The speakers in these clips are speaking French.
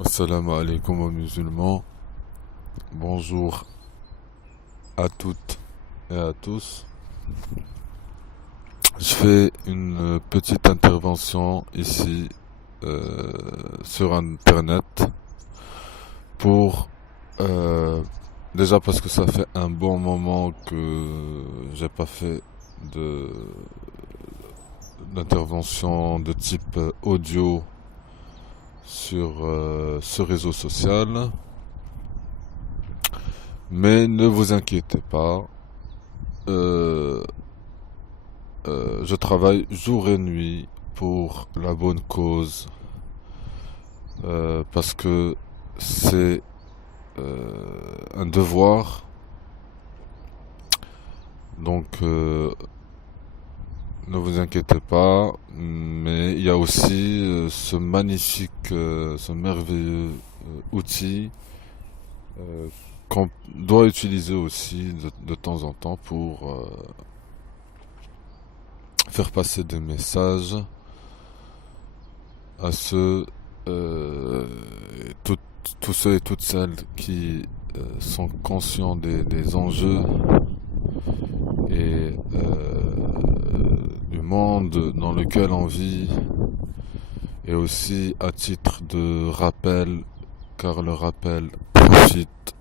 Assalamu alaikum aux musulmans. Bonjour à toutes et à tous. Je fais une petite intervention ici sur Internet pour déjà parce que ça fait un bon moment que j'ai pas fait de d'intervention de type audio sur ce réseau social. Mais ne vous inquiétez pas, euh, je travaille jour et nuit pour la bonne cause, parce que c'est un devoir. Donc ne vous inquiétez pas, mais il y a aussi ce magnifique, ce merveilleux outil euh, qu'on doit utiliser aussi de temps en temps pour faire passer des messages à ceux, euh, toutes- tous ceux et toutes celles qui sont conscients des enjeux et du monde dans lequel on vit, et aussi à titre de rappel, car le rappel profite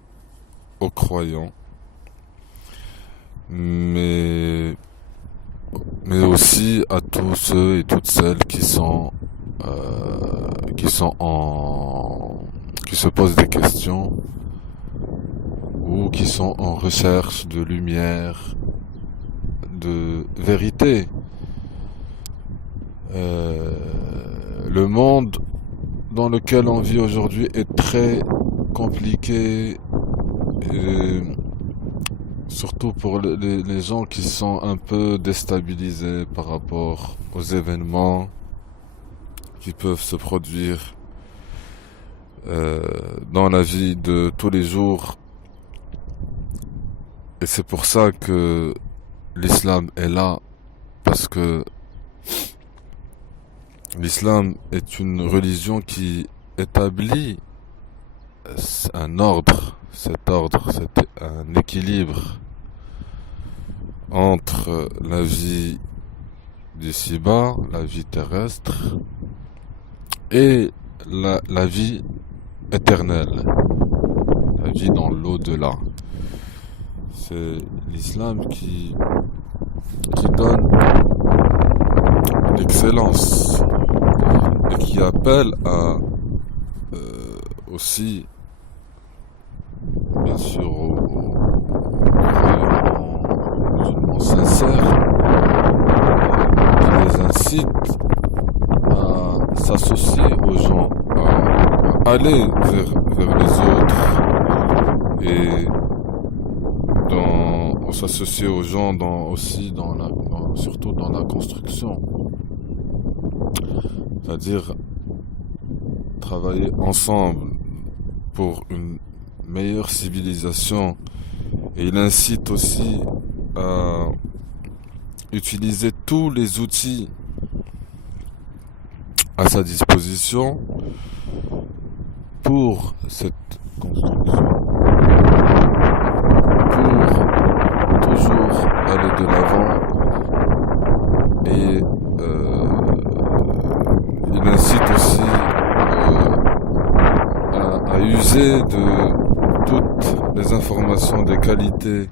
aux croyants, mais aussi à tous ceux et toutes celles qui sont qui se posent des questions ou qui sont en recherche de lumière, de vérité. Euh, le monde dans lequel on vit aujourd'hui est très compliqué, et surtout pour les gens qui sont un peu déstabilisés par rapport aux événements qui peuvent se produire euh, dans la vie de tous les jours. Et c'est pour ça que l'islam est là, parce que l'islam est une religion qui établit un ordre. Cet ordre, c'est un équilibre entre la vie d'ici-bas, la vie terrestre, et la vie éternelle, la vie dans l'au-delà. C'est l'islam qui donne l'excellence et qui appelle à aussi, bien sûr, aux croyants musulmans sincères, qui les incite à s'associer aux gens, à aller vers les autres, et s'associer aux gens aussi surtout dans la construction, c'est-à-dire travailler ensemble pour une meilleure civilisation. Et il incite aussi à utiliser tous les outils à sa disposition pour cette construction, pour toujours aller de l'avant. Et il incite aussi à user de toutes les informations des qualités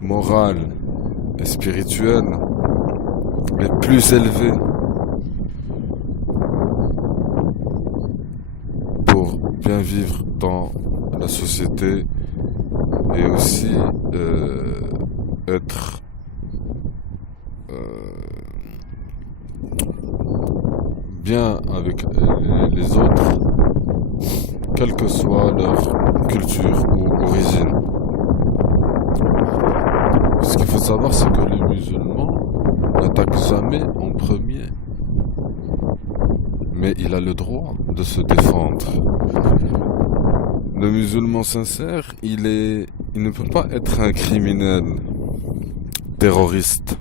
morales et spirituelles les plus élevées pour bien vivre dans la société, et aussi être bien avec les autres, quelle que soit leur culture ou origine. Ce qu'il faut savoir, c'est que les musulmans n'attaquent jamais en premier, mais il a le droit de se défendre. Le musulman sincère, il ne peut pas être un criminel terroriste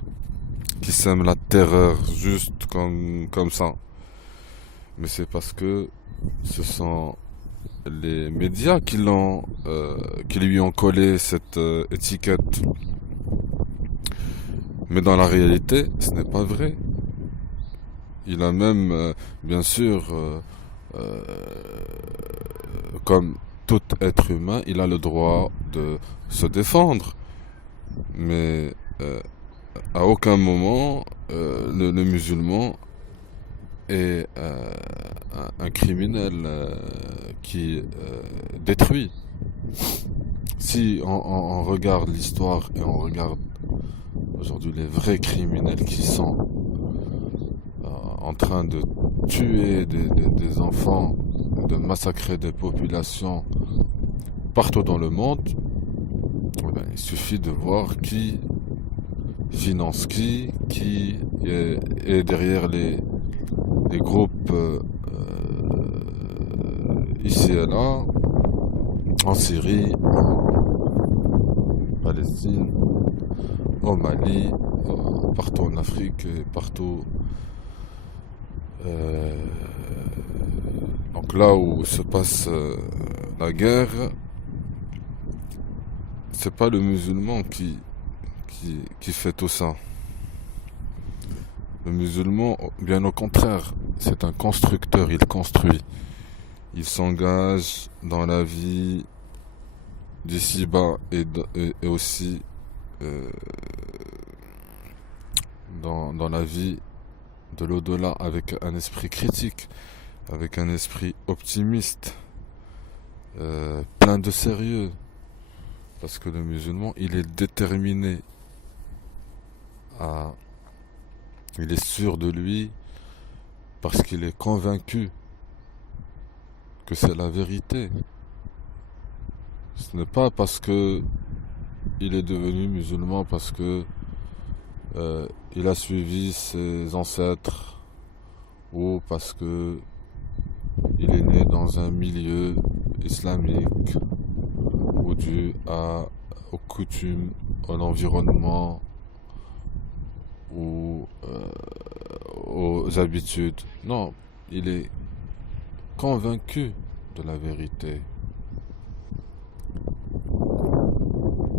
qui sème la terreur juste comme ça. Mais c'est parce que Ce sont les médias qui lui ont collé cette étiquette. Mais dans la réalité, ce n'est pas vrai. Il a même, bien sûr, euh, comme tout être humain, il a le droit de se défendre. Mais à aucun moment, le musulman est un criminel qui détruit. Si on regarde l'histoire et on regarde aujourd'hui les vrais criminels qui sont en train de tuer des enfants, de massacrer des populations partout dans le monde, eh ben, il suffit de voir qui finance est derrière les groupes ici et là, en Syrie, en Palestine, au Mali, partout en Afrique et partout. euh, donc là où se passe la guerre, c'est pas le musulman qui fait tout ça. Le musulman, bien au contraire, c'est un constructeur, il construit. Il s'engage dans la vie d'ici-bas et aussi euh, dans la vie de l'au-delà avec un esprit critique, avec un esprit optimiste, plein de sérieux. Parce que le musulman, il est déterminé à... Il est sûr de lui parce qu'il est convaincu que c'est la vérité. Ce n'est pas parce que il est devenu musulman, parce que il a suivi ses ancêtres ou parce que il est né dans un milieu islamique ou aux coutumes, à l'environnement ou aux habitudes. Non, il est convaincu de la vérité.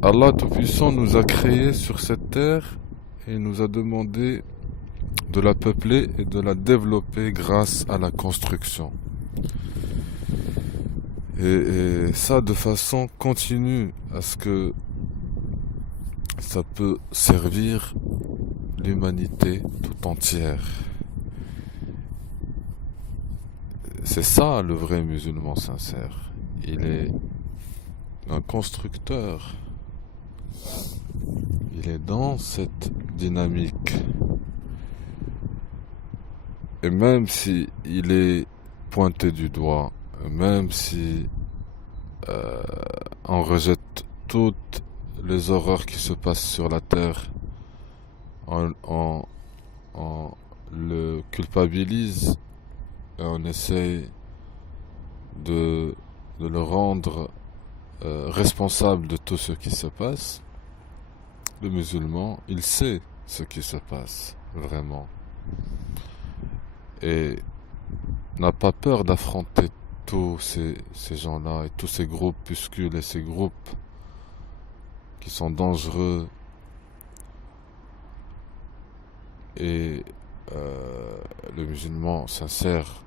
Allah Tout-Puissant nous a créés sur cette terre et nous a demandé de la peupler et de la développer grâce à la construction. Et ça de façon continue, à ce que ça peut servir l'humanité tout entière. C'est ça le vrai musulman sincère. Il est un constructeur. Il est dans cette dynamique. Et même si il est pointé du doigt, même si on rejette toutes les horreurs qui se passent sur la terre, on le culpabilise et on essaye de le rendre responsable de tout ce qui se passe. Le musulman, il sait ce qui se passe vraiment et n'a pas peur d'affronter tous ces gens-là et tous ces groupuscules et ces groupes qui sont dangereux. Et le musulman sincère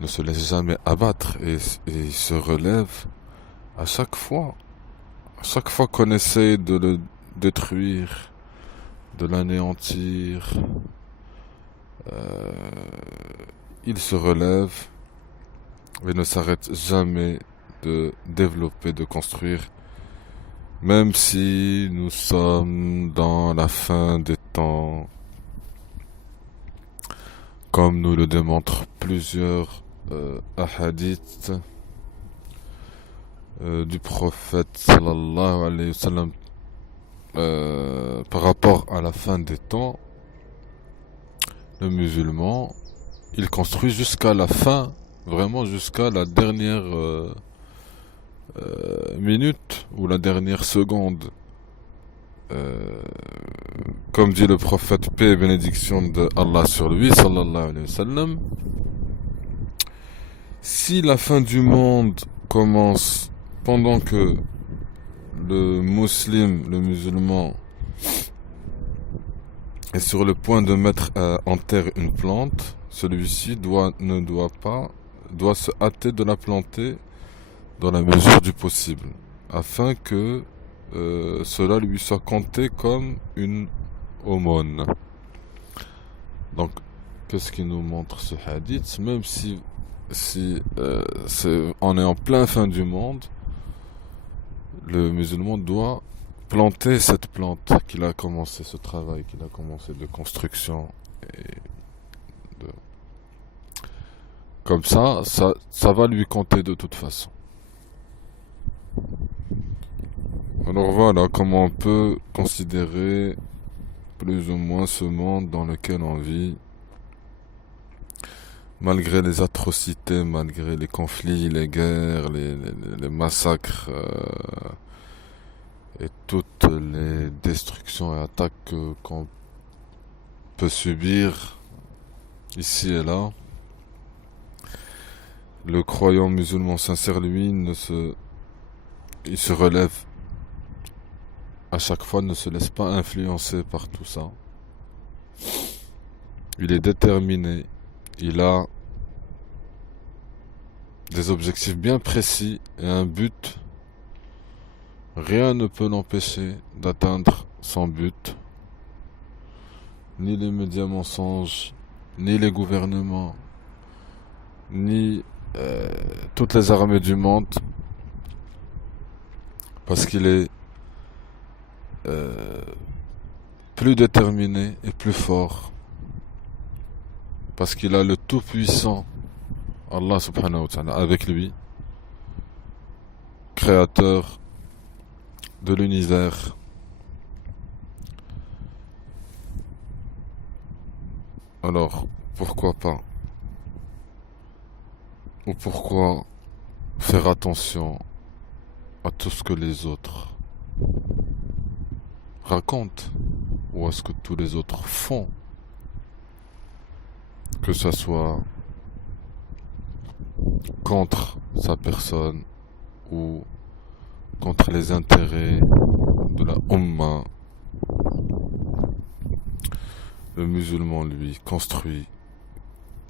ne se laisse jamais abattre et il se relève à chaque fois. À chaque fois qu'on essaie de le détruire, de l'anéantir, euh, il se relève et ne s'arrête jamais de développer, de construire, même si nous sommes dans la fin des temps, comme nous le démontrent plusieurs hadiths du prophète sallallahu alayhi wa sallam par rapport à la fin des temps. Le musulman, il construit jusqu'à la fin, vraiment jusqu'à la dernière minute ou la dernière seconde. Comme dit le prophète, paix et bénédiction de Allah sur lui, sallallahu alayhi wa sallam, Si la fin du monde commence pendant que le musulman, est sur le point de mettre en terre une plante, celui-ci doit se hâter de la planter dans la mesure du possible, afin que cela lui soit compté comme une aumône. Donc, qu'est-ce qui nous montre ce hadith? Même si on est en plein fin du monde, le musulman doit planter cette plante qu'il a commencé, ce travail qu'il a commencé de construction. Et de... Comme ça va lui compter de toute façon. Alors voilà comment on peut considérer plus ou moins ce monde dans lequel on vit, malgré les atrocités, malgré les conflits, les guerres, les massacres et toutes les destructions et attaques qu'on peut subir ici et là. Le croyant musulman sincère, lui, il se relève à chaque fois, ne se laisse pas influencer par tout ça. Il est déterminé, il a des objectifs bien précis et un but. Rien ne peut l'empêcher d'atteindre son but. Ni les médias mensonges, ni les gouvernements, ni toutes les armées du monde. Parce qu'il est plus déterminé et plus fort. Parce qu'il a le Tout-Puissant, Allah subhanahu wa ta'ala, avec lui, créateur de l'univers. Alors, pourquoi pas? Ou pourquoi faire attention à tout ce que les autres racontent, ou à ce que tous les autres font, que ça soit contre sa personne ou contre les intérêts de la Ummah. Le musulman, lui, construit,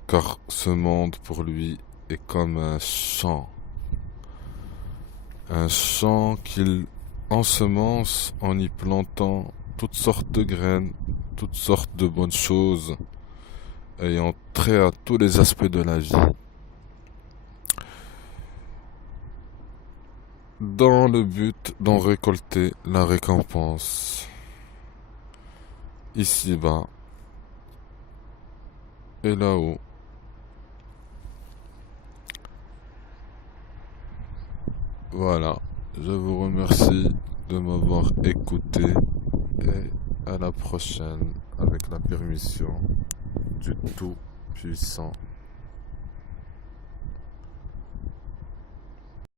car ce monde pour lui est comme un champ qu'il ensemence en y plantant toutes sortes de graines, toutes sortes de bonnes choses, ayant trait à tous les aspects de la vie, dans le but d'en récolter la récompense ici-bas et là-haut. Voilà, je vous remercie de m'avoir écouté et à la prochaine avec la permission du Tout-Puissant.